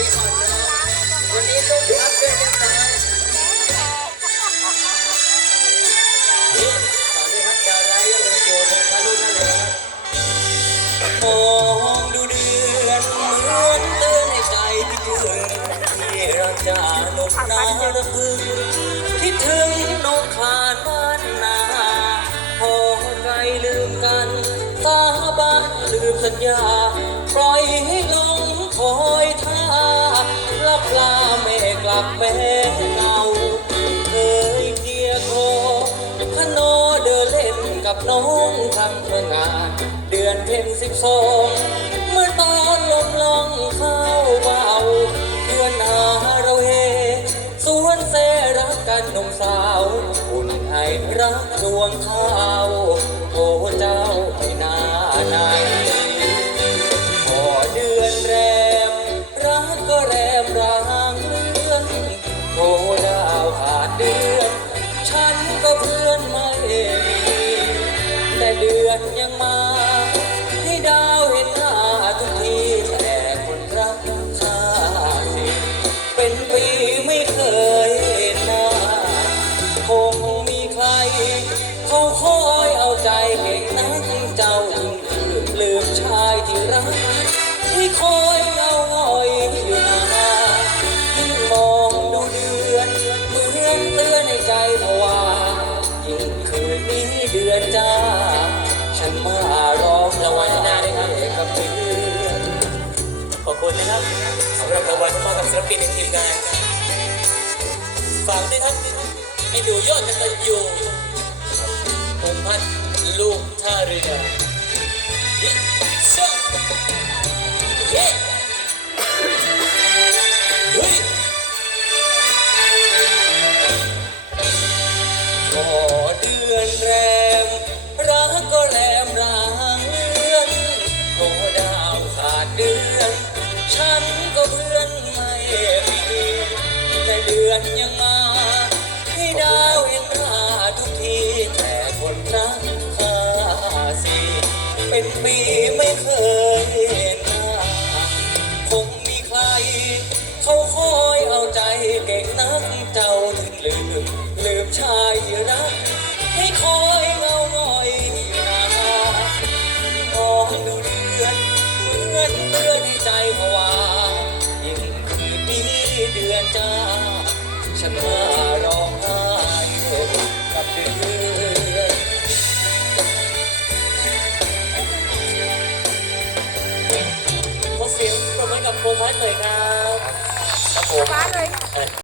ดีอนดูกด้อนเลมือนเตืนให้ใจที่เกินที่รักจาลมนาวระพึงคิดถึน้อานบ้านนาพอไกลลืมกันฟ้าบ้านลืมสัญญาปล่อยให้ลอย แม่เงาเคยเพียโคขนอเดินเล่นกับน้องทำเพื่องาน เดือนเพ็ญสิบสองเมื่อตอนลมลองเข้าเบาเพื่อนหาเราเฮสวนเสรักกันหนุ่มสาวอุ่นไอรักดวงเท้าโอ้เจ้าไม่น่าไหน เดือนยังมา ให้ดาวเห็นหน้าทุกทีแต่คนรักข้าสิเป็นปีไม่เคยเห็นหน้า คงมีใคร เขาคอยเอาใจเก่งนักเจ้าจึงลืมลืมชายที่รักที่คอย ปินในทีมงานฝากด้วยครับให้ดูยอดกันตันยูพงษ์พัฒน์ลูกท่าเรือยิเซ่เย้ อนยังมา ให้ดาวเห็นค่าทุกที แต่คนรักข้าสิเป็นปีไม่เคยเห็นหน้าคงมีใคร เขาคอยเอาใจเก่งนักเจ้าถึงลืม ลืมชายที่รัก ให้คอย เดือนจ้าฉันมาร้องไห้กับเดือนขอเสียงปรบมือกับพงษ์พัฒน์หน่อยครับ ครับผม ฟ้าเลย